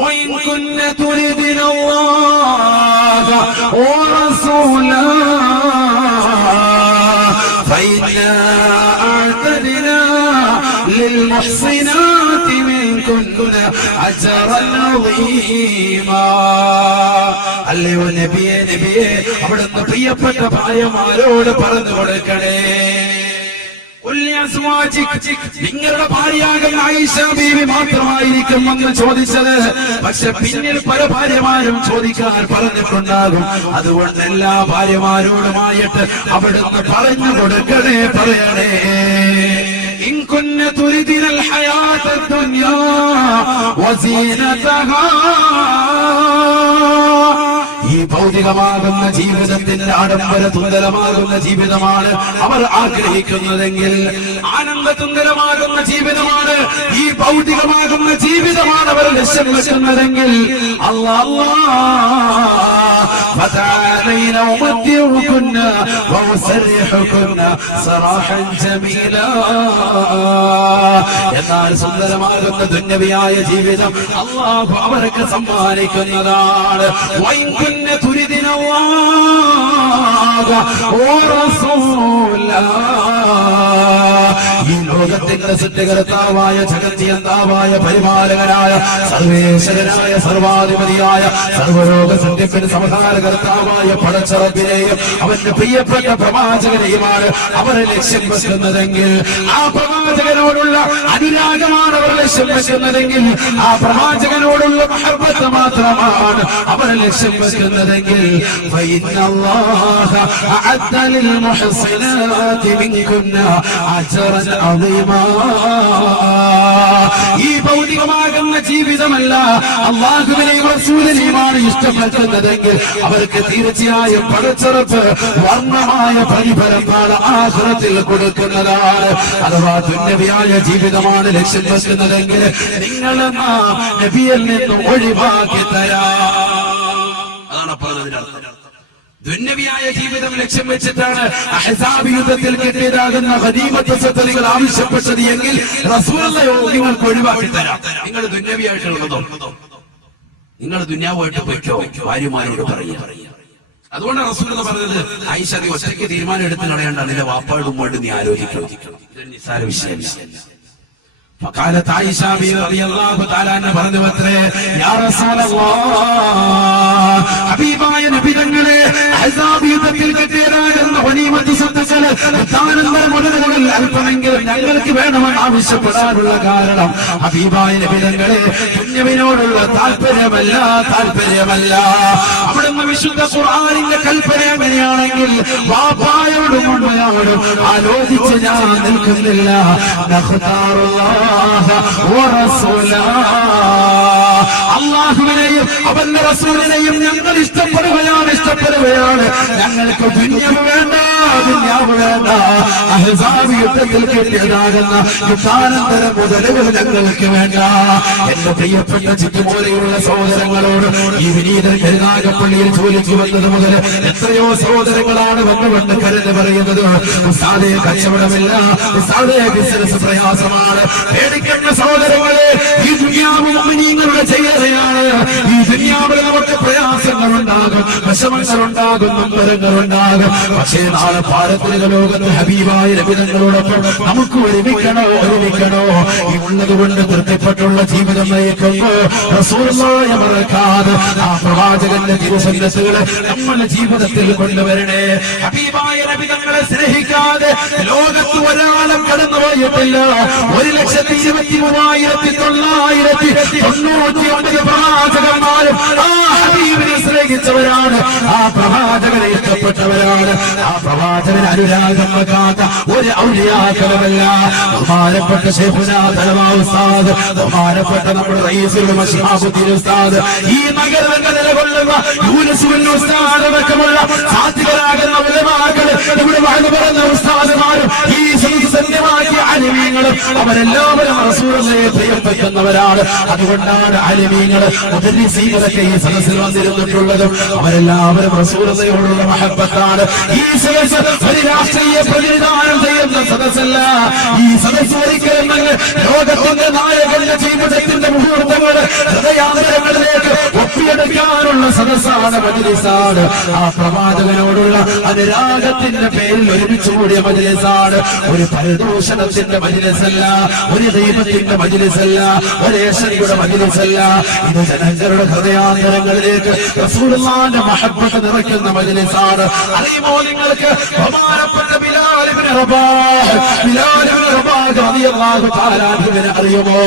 وإن كن تردن الله ورسوله فإنا أعتدنا للمحصنات منكن أجرا عظيما. അല്ലയോ നബിയെ നബിയെ അവിടുന്ന് പ്രിയപ്പെട്ട ഭാര്യമാരോട് പറഞ്ഞു കൊടുക്കണേ, നിങ്ങളുടെ ഭാര്യയാകുന്ന ആയിഷ ബീവി മാത്രമായിരിക്കും എന്ന് ചോദിച്ചത്. പക്ഷെ പിന്നിൽ പല ഭാര്യമാരും ചോദിക്കാൻ പറഞ്ഞിട്ടുണ്ടാകും. അതുകൊണ്ട് എല്ലാ ഭാര്യമാരോടുമായിട്ട് അവിടുന്ന് പറഞ്ഞു കൊടുക്കണേ, പറയണേ. إن كن تريدن الحياة الدنيا وزينتها ഈ ഭൗതികമാകുന്ന ജീവിതത്തിന്റെ ആഡംബര തുന്തരമാകുന്ന ജീവിതമാണ് അവർ ആഗ്രഹിക്കുന്നതെങ്കിൽ, ആനന്ദതുന്തരമാകുന്ന ജീവിതമാണ് ഈ ഭൗതികമാകുന്ന ജീവിതമാണ് അവർ ലക്ഷ്യം വെക്കുന്നതെങ്കിൽ, فتعالينا أمتعكن وأسرحكن سراحا جميلا. എന്നാൽ സുന്ദരമാകുന്ന ദുന്യവിയായ ജീവിതം അല്ലാഹു അവർക്ക് സമ്മാനിക്കുന്നതാണ്. وإن تردن الله ورسوله ഈ ലോകത്തിന്റെ സൃഷ്ടികർത്താവായ ജഗത്തിയന്താവായ പരിപാലകനായ സർവേശ്വരനായ സർവാധിപതിയായ സർവലോക സൃഷ്ടിപ്പിന് സമാധാനകർത്താവായ പടച്ചറബിനെയും അവന്റെ പ്രിയപ്പെട്ട പ്രവാചകനെയുമാണ് അവരെ ലക്ഷ്യം വെക്കുന്നതെങ്കിൽ, ആ പ്രവാചകനോടുള്ള അനുരാഗമാണ് അവർ ലക്ഷ്യം വെക്കുന്നതെങ്കിൽ, ആ പ്രവാചകനോടുള്ള മഹബ്ബത്ത് മാത്രമാണ് അവരെ ലക്ഷ്യം വെക്കുന്നതെങ്കിൽ, فإن الله أعد للمحصنات منكن أجرا عظيما. ഈ ഭൗതികമാകുന്ന ജീവിതമല്ല അല്ലാഹുവിനെയും റസൂലിനെയുമാണ് ഇഷ്ടം വെക്കുന്നതെങ്കിൽ അവർക്ക് തീർച്ചയായും പടച്ചറപ്പ് വർണ്ണമായ പ്രതിഫലമാണ് ആഖിറത്തിൽ കൊടുക്കുന്നതാണ്. അഥവാ ദുന്യവിയായ ജീവിതമാണ് ലക്ഷ്യം വെക്കുന്നതെങ്കിൽ നിങ്ങൾ നബിയിൽ നിന്ന് ഒഴിവാക്കി തരാം. അതാണ് പറഞ്ഞതിനർത്ഥം. ദുന്യവിയായ ജീവിതം ലക്ഷ്യം വെച്ചിട്ടാണ് അഹ്സാബ് യുദ്ധത്തിൽ കിട്ടിയതാകുന്ന ഗനീമത്ത് സ്വത്തുകൾ ആവശ്യപ്പെട്ടത് എങ്കിൽ റസൂലുള്ളാഹി നിങ്ങൾക്ക് ഒഴിവാക്കി തരാം. നിങ്ങൾ ദുന്യവിയായിട്ടുള്ളതോ നിങ്ങൾ ദുന്യാവായിട്ട് പോയിക്കോ, ഭാര്യമാരോട് പറയുക. അതുകൊണ്ട് റസൂലുള്ളാഹി പറഞ്ഞത് ആയിഷ നീ ഒറ്റയ്ക്ക് തീരുമാനം എടുത്ത് കളയണ്ട, നിന്റെ വാപ്പാടും കൊണ്ട് നീ ആലോചിക്കണം. ഇത് നിസ്സാര വിഷയമല്ല. فقالت عائشة رضي الله تعالى عنها പറഞ്ഞു അത്രേ, യാ റസൂലല്ലാഹ്, ഹബീബായ നബി തങ്ങളെ അഹ്സാബ് യുദ്ധത്തിൽ കിട്ടിയതാകുന്ന ഗനീമത്ത് സ്വത്തുക്കൾ താനന്തര മുതലുകൾ അല്പമെങ്കിലും ഞങ്ങൾക്ക് വേണമെന്ന് ആവശ്യപ്പെടാനുള്ള കാരണം ഹബീബായ നബി തങ്ങളെ ദുന്യവിനോടുള്ള താല്പര്യമല്ല. അവിടുന്ന് വിശുദ്ധ ഖുർആനിന്റെ കൽപ്പന എങ്ങനെയാണെങ്കിൽ വാപ്പായോടും ഉമ്മയോടും ആലോചിച്ച് ഞാൻ നിൽക്കുന്നില്ല. അല്ലാഹുവിനെയും അവന്റെ റസൂലിനെയും ഞങ്ങൾ ഇഷ്ടപ്പെടുകയാണ്. ഞങ്ങൾക്ക് ദുന്യാവ് വേണ്ട. അഹ്സാബ് യുദ്ധത്തിൽ കിട്ടിയതാകുന്ന യുദ്ധാനന്തര മുതലുകൾ ഞങ്ങൾക്ക് വേണ്ട. എന്റെ പ്രിയപ്പെട്ട ചുറ്റുപോലെയുള്ള സഹോദരങ്ങളോട് ഈ വിനീതൻ കരുനാഗപ്പള്ളിയിൽ ജോലിക്ക് വന്നത് മുതൽ എത്രയോ സഹോദരങ്ങളാണ് വന്നുകൊണ്ട് കരുന്ന് പറയുന്നത്, ഉസ്താദേ കച്ചവടമില്ല, ഉസ്താദേ ബിസിനസ് പ്രയാസമാണ്. പേടിക്കുന്ന സഹോദരങ്ങളെ, ഈ ദുനിയാവ് മുഅ്മിനീങ്ങളുടെ ചെയ്യറയാണ്. ഈ ദുനിയാവിൽ നമുക്ക് പ്രയാസങ്ങളുണ്ടാകും, വിഷമങ്ങളുണ്ടാകും, നൊമ്പരങ്ങളുണ്ടാകും. പക്ഷേ നാളെ പാരത്രിക ലോകത്ത് ഹബീബായ നബി തങ്ങളോടൊപ്പം നമുക്ക് ഒരുമിക്കണോ? ഈ ഉള്ളതുകൊണ്ട് തൃപ്തിപ്പെട്ടുള്ള ജീവിതം നയിക്കുമ്പോ റസൂലുള്ളാഹിയെ മറക്കാതെ ആ പ്രവാചകന്റെ തിരുസന്നത്തുകളെ നമ്മുടെ ജീവിതത്തിൽ കൊണ്ടുവരണേ. ഹബീബായ നബി തങ്ങളെ സ്നേഹിക്കാതെ ലോകത്ത് ഒരാളും കടന്നുപോയിട്ടില്ല. 1,33,999 പ്രവാചകന്മാരും ആ ഹബീബിനെ സ്നേഹിച്ചവരാണ്, ആ പ്രവാചകനെ ഇഷ്ടപ്പെട്ടവരാണ്. ആ പ്രവാചകന് അനുരാഗം വെക്കാത്ത ഒരു ഔലിയാക്കളുമല്ല. ബഹുമാനപ്പെട്ട ശൈഖുനാ തലവാ ഉസ്താദ്, ബഹുമാനപ്പെട്ട നമ്മുടെ റഈസുൽ മശീഖുദ്ദീൻ ഉസ്താദ്, ഈ നഗരത്തിൽ നിലകൊള്ളുന്ന യൂനുസ് ബിൻ ഉസ്താദ് അടക്കമുള്ള സാത്വികരാകുന്ന ഉലമാക്കൾ, ഇവിടെ വാഴ്ന്നു പറഞ്ഞ ഉസ്താദുമാരും ഈ സന്യമാക്കിയ അലിമീങ്ങളും അവരെല്ലാവരും റസൂലുള്ളാഹിയെ പ്രിയപ്പെടുന്ന അറിയുന്നവരാണ്. അതുകൊണ്ടാണ് ആലിമീങ്ങള് മുദരിസീങ്ങളൊക്കെ ഈ സദസ്സിൽ വന്നിരുന്നിട്ടുള്ളതും. അവരെല്ലാവരും റസൂലുള്ളാഹിയോടുള്ള മഹബ്ബത്താണ്. ഈ സദസ്സ് ഒരു രാഷ്ട്രീയ പ്രതിനിധാനം ചെയ്യുന്ന സദസ്സല്ല. ഈ സദസ്സ് ഒരിക്കലും ലോകത്തിന്റെ നായകന്റെ ജീവിതത്തിന്റെ മുഹൂർത്തങ്ങൾ ഹൃദയാന്തരങ്ങളിലേക്ക് ഒപ്പിയെടുക്കാനുള്ള സദസ്സാണ്, മജ്‌ലിസാണ്. ആ പ്രവാചകനോടുള്ള അനുരാഗത്തിന്റെ പേരിൽ ഒരുമിച്ച് കൂടിയ മജ്‌ലിസാണ്. ഒരു പരിദൂഷണത്തിന്റെ മജ്‌ലിസല്ല, ഒരു ദൈവത്തിന്റെ മജ്‌ലിസല്ല, ഒരു ഏശയുടെ മജ്‌ലിസല്ല. ഇത് ജനങ്ങളുടെ ഹൃദയാന്തരങ്ങളിലേക്ക് റസൂലുള്ളാഹിന്റെ മഹബ്ബത്ത് നിറയ്ക്കുന്ന മജ്‌ലിസാണ്. അറിയുമോ നിങ്ങൾക്ക് ബഹുമാനപ്പെട്ട ബിലാൽ ഇബ്നു റബാഹ് റളിയല്ലാഹു തആല അൻഹുവിനെ അറിയുമോ?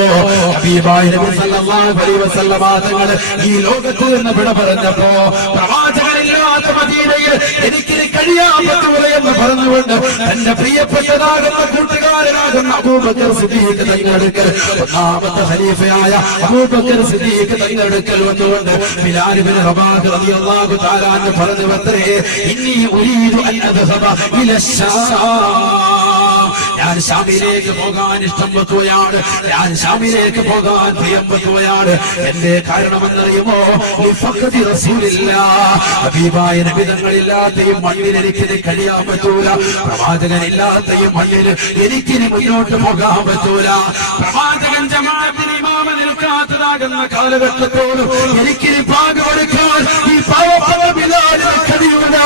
ഹബീബായ നബി സല്ലല്ലാഹു അലൈഹി വസല്ലമ തങ്ങൾ ഈ ലോകത്ത് നിന്ന് വിട പറഞ്ഞപ്പോ പ്രവാചകനില്ലാത്ത മദീനയിൽ എനിക്ക് കഴിയാൻ പറ്റൂല എന്ന് പറഞ്ഞുകൊണ്ട് തന്റെ പ്രിയപ്പെട്ടതാകുന്ന കൂട്ടുകാരനാകുന്ന അബൂബക്കർ സിദ്ദീഖ് തങ്ങളെടുക്കൽ, ഒന്നാമത്തെ ഖലീഫയായ അബൂബക്കർ സിദ്ദീഖ് തങ്ങളെടുക്കൽ വന്നുകൊണ്ട് ബിലാൽ ഇബ്നു റബാഹ് റളിയല്ലാഹു തആല അൻഹു പറഞ്ഞു വത്രേ, ഇന്നി ഉരീദു അൻ അദ്ഹബ ഇലശ്ശാം, ഞാൻ ശാമിലേക്ക് പോകാൻ ഇഷ്ടം വെക്കുകയാണ്, ഞാൻ ശാമിലേക്ക് പോകാൻ പ്രിയം വെക്കുകയാണ്. എന്റെ കാരണമെന്നറിയുമോ? ഹബീബായ നബി തങ്ങളില്ലാത്ത ഈ മണ്ണിൽ എനിക്കിന് കഴിയാൻ പറ്റൂല, പ്രവാചകനില്ലാത്ത ഈ മണ്ണിൽ എനിക്കിനി മുന്നോട്ട് പോകാൻ പറ്റൂല. പ്രവാചകൻ ജമാഅത്തിന് ഇമാമ നിൽക്കാത്തതാകുന്ന കാലഘട്ടത്തോടും എനിക്കിനി പാകമെടുക്കാൻ ഈ പാവപ്പെട്ട ബിലാലിന് കഴിയൂല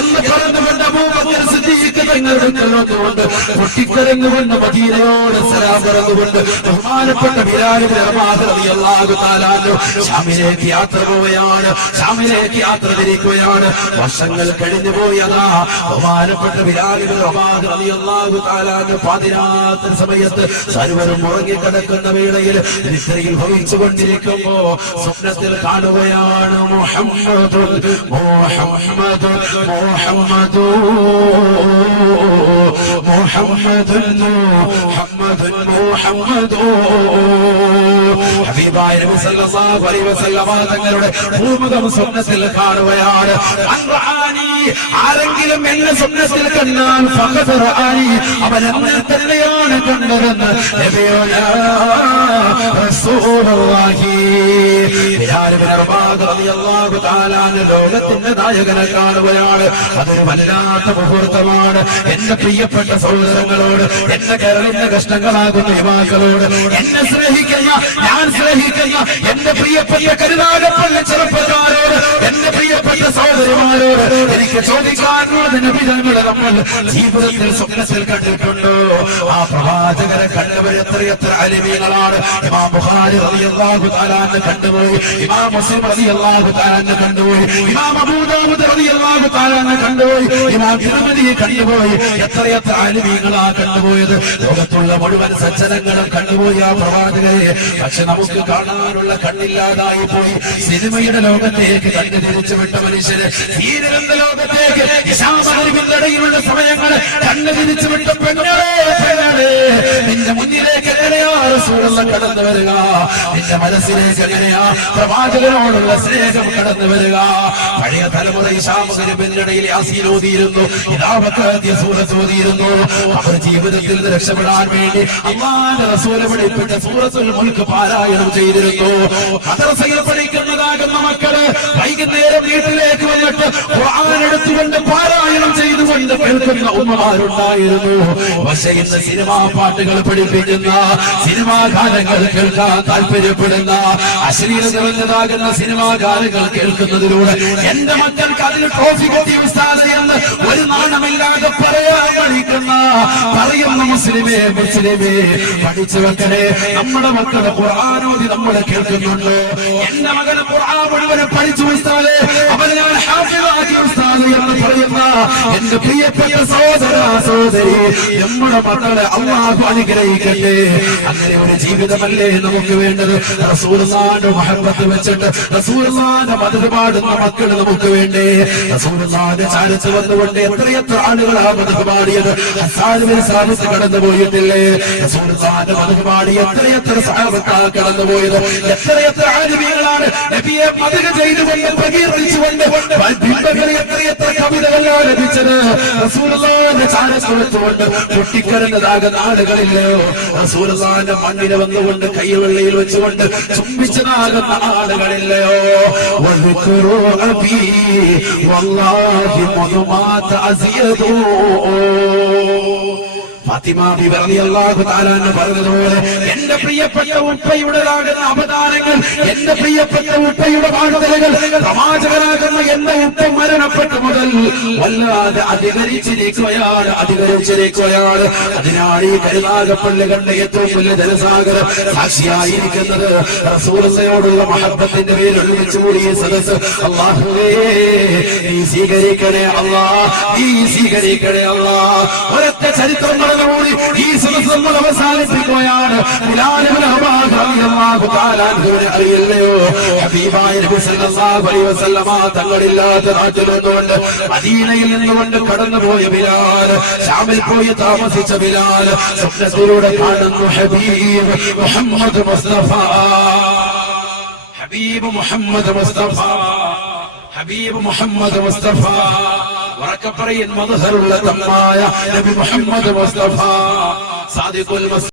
എന്ന് പറഞ്ഞുകൊണ്ട് അബൂബക്കർ സിദ്ദീഖ് തങ്ങളെടുത്തുകൊണ്ട് പൊട്ടിക്കരഞ്ഞുകൊണ്ട് മദീനയോട് സലാം പറഞ്ഞുകൊണ്ട് ബഹുമാനപ്പെട്ട ബിലാൽ ഇബ്നു റബാഹ് റളിയല്ലാഹു തആല അൻഹു ശാമിലേക്ക് യാത്ര പോവുകയാണ്, ശാമിലേക്ക് യാത്ര തിരിക്കുകയാണ്. വർഷങ്ങൾ കഴിഞ്ഞു പോയതാ. ബഹുമാനപ്പെട്ട ബിലാൽ ഇബ്നു റബാഹ് റളിയല്ലാഹു തആല അൻഹു പാതിരാത്രി സമയത്ത് സർവരും ഉറങ്ങിക്കിടക്കുന്ന വേളയിൽ നിദ്രയിൽ ഭവിച്ചുകൊണ്ടിരിക്കുമ്പോ സ്വപ്നത്തിൽ കാണുകയാണ് മുഹമ്മദുൻ മുഹമ്മദുൻ മുഹമ്മദുൻ മുഹമ്മദുൻ മുഹമ്മദുൻ മുഹമ്മദുൻ. ഹബീബായ നബി സല്ലല്ലാഹു അലൈഹി വസല്ലമ തങ്ങളുടെ ഭൂമുഖം സ്വപ്നത്തിൽ കാണുകയാണ്. ആരെങ്കിലും എന്നെ സ്വപ്നത്തിൽ കണ്ടാൽ ഫഖദ് റആനി, അവൻ എന്നെ തന്നെയാണ് കണ്ടതെന്ന് നബിയുനാ റസൂലുള്ളാഹി. ബിലാൽ ഇബ്നു റബാഹ് റളിയല്ലാഹു തആല അൻഹു ലോകത്തിന്റെ നായകനെ കാണുകയാണ്. അതൊരു വല്ലാത്ത മുഹൂർത്തമാണ്. എന്റെ പ്രിയപ്പെട്ട സഹോദരങ്ങളോട്, എന്റെ കേരളത്തിന്റെ കഷ്ടങ്ങളാകുന്ന യുവാക്കളോട്, എന്നെ സ്നേഹിക്കുന്ന, ഞാൻ സ്നേഹിക്കുന്ന എന്റെ പ്രിയപ്പെട്ട കരുനാഗപ്പള്ളി ചെറുപ്പക്കാരോട്, എന്റെ പ്രിയപ്പെട്ട സഹോദരിമാരോട് എനിക്ക് ചോദിക്കാനുള്ളത്, നബി തങ്ങളെ നമ്മൾ ജീവിതത്തിൽ സ്വപ്നത്തിൽ കണ്ടിട്ടുണ്ടോ? ആ പ്രവാചകരെ കണ്ടവർ എത്രയെത്ര അലിമീങ്ങളാണ്. ഇമാം ബുഖാരി റളിയല്ലാഹു തആല അൻഹു കണ്ടുപോയി, ഇമാം മുസ്ലിം റളിയല്ലാഹു തആല അൻഹു കണ്ടുപോയി, ഇമാം അബൂ ദാവൂദ് റളിയല്ലാഹു തആല അൻഹു കണ്ടുപോയി, ഇമാം തിർമിദി കണ്ടുപോയി. എത്രയെത്ര അലിമീങ്ങളാ കണ്ടുപോയത്. ലോകത്തുള്ള മുഴുവൻ സജ്ജനങ്ങളും കണ്ടുപോയി ആ പ്രവാചകരെ. പക്ഷെ നമുക്ക് കാണാനുള്ള കണ്ണില്ലാതായി പോയി. സിനിമയുടെ ലോകത്തേക്ക് കണ്ണ് തിരിച്ചു വിട്ട മനുഷ്യര് സീരിയലിന്റെ ലോകത്തേക്ക് ഇടയിലുള്ള സമയങ്ങള് കണ്ണ് തിരിച്ചു വിട്ട പെങ്ങളെ, നിന്റെ മുന്നിലേക്ക് എങ്ങനെയാ റസൂലുള്ളാഹി കടന്നു വരിക? നിന്റെ മനസ്സിലേക്ക് എങ്ങനെയാ പ്രവാചകനോടുള്ള സ്നേഹം കടന്നു വരിക? പഴയ തലമുറ ഇശാമുഖരിടയിൽ യാസീൻ ഓതിയിരുന്നു, ഇദാവഖഅതി സൂറത്ത് ഓതിയിരുന്നു. അവർ ജീവിതത്തിൽ രക്ഷപ്പെടാൻ വേണ്ടി അല്ലാഹുവിന്റെ റസൂൽ പഠിപ്പിച്ച സൂറത്തുൽ മുൽക്ക് പാരായണം ചെയ്തിരുന്നു. മദ്രസയിൽ പഠിക്കുന്നതാകുന്ന മക്കള് വൈകുന്നേരം വീട്ടിലേക്ക് വന്നിട്ട് ഖുർആൻ എടുത്തുകൊണ്ട് പാരായണം ചെയ്തുകൊണ്ട് കേൾക്കുന്ന ഉമ്മമാരുണ്ടായിരുന്നു. പക്ഷേ ഇന്ന് സിനിമാ പാട്ടുകൾ പഠിപ്പിക്കുന്ന, സിനിമാ ഗാനങ്ങൾ കേൾക്കാൻ താല്പര്യപ്പെടുന്ന, അശ്ലീലത നിറഞ്ഞതാകുന്ന സിനിമാ ഗാനങ്ങൾ കേൾക്കുന്നതിലൂടെ എന്റെ മക്കൾക്ക് അതിന് ട്രോഫി കിട്ടിയ ഉസ്താദ് എന്ന് ഒരു നാണമില്ലാതെ പറയാൻ പറയുന്ന മുസ്ലിമേ പഠിച്ചു വെക്കണേ. നമ്മുടെ മക്കളെ ഖുർആനോദി നമ്മൾ കേൾക്കുന്നുണ്ട്. എന്റെ മകന് ഖുർആൻ മുഴുവൻ പഠിച്ചു ഉസ്താദേ, അവനെ ഞാൻ ഹാഫിളാക്കി ഉസ്താദ് എന്ന് പറയുന്ന എന്റെ പ്രിയപ്പെട്ട സഹോദര സഹോദരി, നമ്മുടെ മക്കളെ അല്ലാഹു അനുഗ്രഹിക്കട്ടെ. അങ്ങനെ ഒരു ജീവിതമല്ലേ നമുക്ക് വേണ്ടത്? റസൂലുള്ളാഹിന്റെ മഹബ്ബത്ത് വെച്ചിട്ട് റസൂലുള്ളാഹിന്റെ മദ്ഹ് പാടുന്ന മക്കൾ നമുക്ക് വേണ്ടേ? റസൂലുള്ളാഹിന്റെ ചാരത്ത് വന്നുകൊണ്ട് എത്രയെത്ര ആളുകളാ മദ്ഹ് പാടിയത്. സാലിമിൽ സാബിത്ത് കടന്നുപോയിട്ടില്ലേ? റസൂലുള്ളാഹിന്റെ മദ്ഹ് പാടി എത്രയെത്ര സഹാബത്താ കടന്നുപോയത്, എത്രയെത്ര ആലിമീങ്ങളാണ് നബിയെ മദ്ഹ് ചെയ്തുകൊണ്ട് പ്രകീർത്തിച്ചുകൊണ്ട് ബിംബങ്ങളിൽ എത്രയെത്ര കവിതകളാണ് ലഭിച്ചത്. റസൂലുള്ളാഹിന്റെ ചാരത്തുകൊണ്ട് പൊട്ടിക്കരഞ്ഞതാകുന്ന ആളുകളില്ലയോ? റസൂലുള്ളാഹിന്റെ മണ്ണിനെ വന്നുകൊണ്ട് കൈവെള്ളയിൽ വെച്ചുകൊണ്ട് ചുംബിച്ചതാകുന്ന ആളുകളില്ലയോ? വല്ലാഹി മുഹമ്മദ് അസിയദു. ഫാത്തിമ ബിബി റളിയല്ലാഹു തആല അൻഹ പറഞ്ഞതുപോലെ എന്റെ പ്രിയപ്പെട്ട ഉപ്പയുടേതാകുന്ന അവതാരങ്ങൾ, എന്റെ പ്രിയപ്പെട്ട ഉപ്പയുടെ വാഴ്ത്തലുകൾ, പ്രവാചകനാകുന്ന എന്റെ ഉപ്പ മരണപ്പെട്ട മുതൽ വല്ലാതെ അധികരിച്ചിരിക്കുകയാണ്. അതിനാണ് ഈ കരുനാഗപ്പള്ളി കണ്ട ഏറ്റവും വലിയ ജനസാഗരം സാക്ഷിയായിരിക്കുന്നത്. റസൂലുള്ളാഹിയോടുള്ള മഹബ്ബത്തിന്റെ പേരിൽ ഒരുമിച്ച് കൂടി ഈ സദസ്സ് അല്ലാഹുവേ നീ സ്വീകരിക്കണേ അല്ലാഹ്, നീ സ്വീകരിക്കണേ അല്ലാഹ്. ഒരൊറ്റ ചരിത്രം കൂടി ഈ സദസ്സ് നമ്മൾ അവസാനിപ്പിക്കുകയാണ്. അറിയില്ലയോ ഹബീബായ നബി സല്ലല്ലാഹു അലൈഹി വസല്ലമ തങ്ങളില്ലാത്ത നാട്ടിൽ നിന്നുകൊണ്ട് മദീനയിൽ നിന്നുകൊണ്ട് കടന്നുപോയ ബിലാൽ, ശാമിൽ പോയി താമസിച്ച ബിലാൽ സ്വപ്നത്തിലൂടെ കാണുന്നു ഹബീബ് മുഹമ്മദ് മുസ്തഫ, ഹബീബ് മുഹമ്മദ് മുസ്തഫ, ഹബീബ് മുഹമ്മദ് മുസ്തഫ. ഉറക്കെ പറയും മദ്ഹറുള്ള തമ്മായ നബി മുഹമ്മദ് മുസ്തഫ സാദിഖുൽ